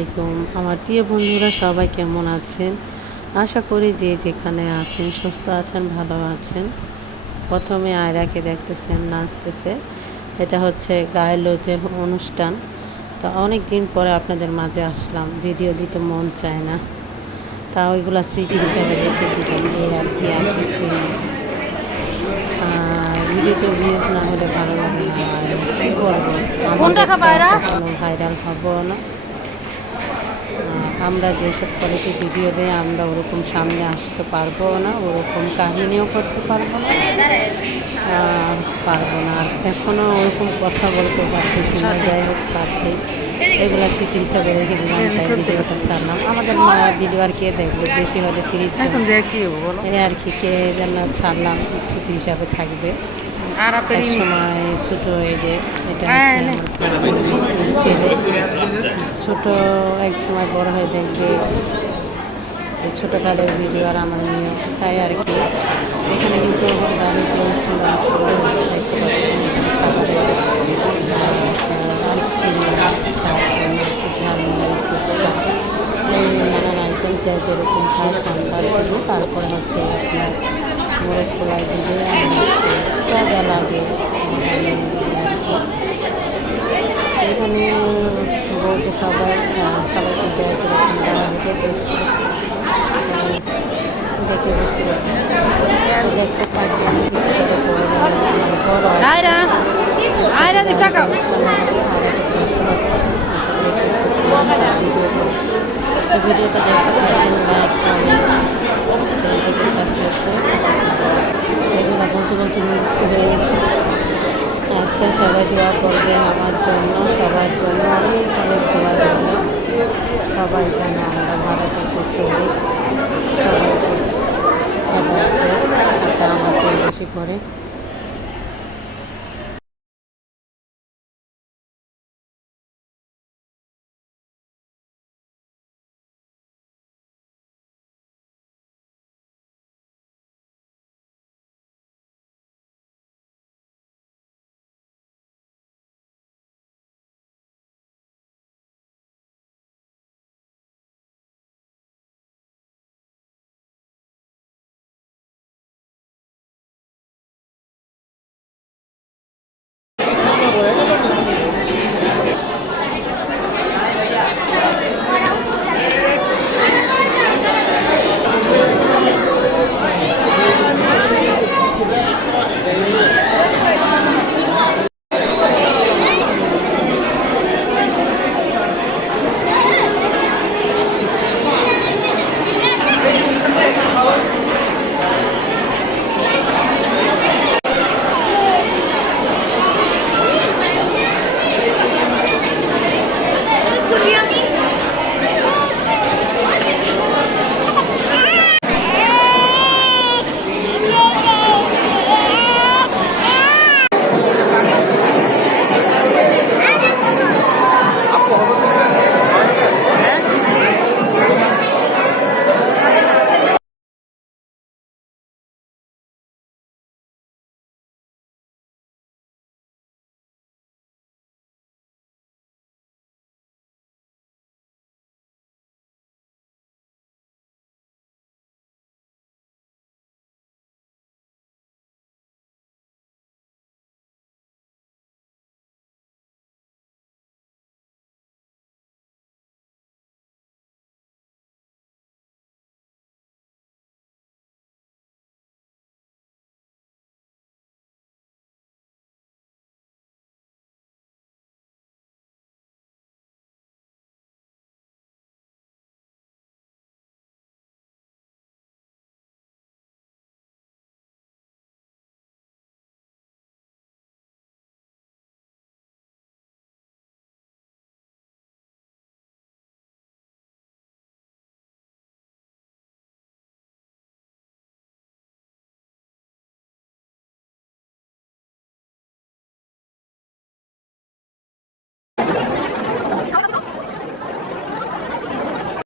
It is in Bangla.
আলাইকুম। আমার প্রিয় বন্ধুরা সবাই কেমন আছেন? আশা করি যে যেখানে আছেন সুস্থ আছেন ভালো আছেন। প্রথমে আয়রাকে দেখতেছেন নাচতেছে। এটা হচ্ছে গায়ের লোজের অনুষ্ঠান। তো অনেক দিন পরে আপনাদের মাঝে আসলাম। ভিডিও দিতে মন চায় না। তা ওইগুলো স্মৃতি হিসাবে রেখে দিলাম। এই আর কি আর কিছু ভিডিওতে ভিউজ না হলে ভালো লাগে না। ভাইরাল হব না। আমরা যেসব কোয়ালিটি ভিডিও দেয় আমরা ওরকম সামনে আসতে পারব না ওরকম কাহিনীও করতে পারব না পারব না। আর এখনও ওরকম কথা বলতে পারতেছি না যাই হোক পারতেই এগুলো স্মৃতি হিসাবে রেখে দিলাম তাই ভিডিওটা ছাড়লাম। আমাদের মা ভিডিও আর কে দেখবে বেশি হলে তিরিশ এই আর কি কে যেন ছাড়লাম স্মৃতি হিসাবে থাকবে। আর এক সময় ছোট এই যে এটা হ্যাঁ, ছেলে। ছোট এক সময় বড় হয়ে দেখবে এই ছোটোকালের ভিডিও আর আমার নিয়ে তাই আর কি এখানে কিন্তু গাড়ির অনুষ্ঠান অনেক সুন্দর হয়েছে দেখতে পাচ্ছেন এখানে আইসক্রিম তারপরে হচ্ছে ঝালমুড়ি ফুচকা। এই নানান আইটেম যে যেরকম খায় তারপরে হচ্ছে আপনার মোরগ পোলাও দিবে আর হচ্ছে যা যা লাগে এখানে বলতে সবাই আহ, সবাইকে দেয় কীরকম দেওয়া হতে টেস্ট করেছে দেখে বুঝতে পারছি তো দেখতে থাকি আমি কিছু করে পড়ে গেলাম আমার বড় আয়রা আয়রা দিক টাকা ভিডিওটা দেখতে থাকেন লাইক কমেন্ট বলতে বলতে বুঝতে পেরে গেছি। আচ্ছা সবাই দোয়া করবেন আমার জন্য, সবার জন্য। অনেক অনেক দোয়া করবেন সবাই যেন আমরা ভালো থেকে চলি। সবাইকে সাথে আমাকে বেশি করে।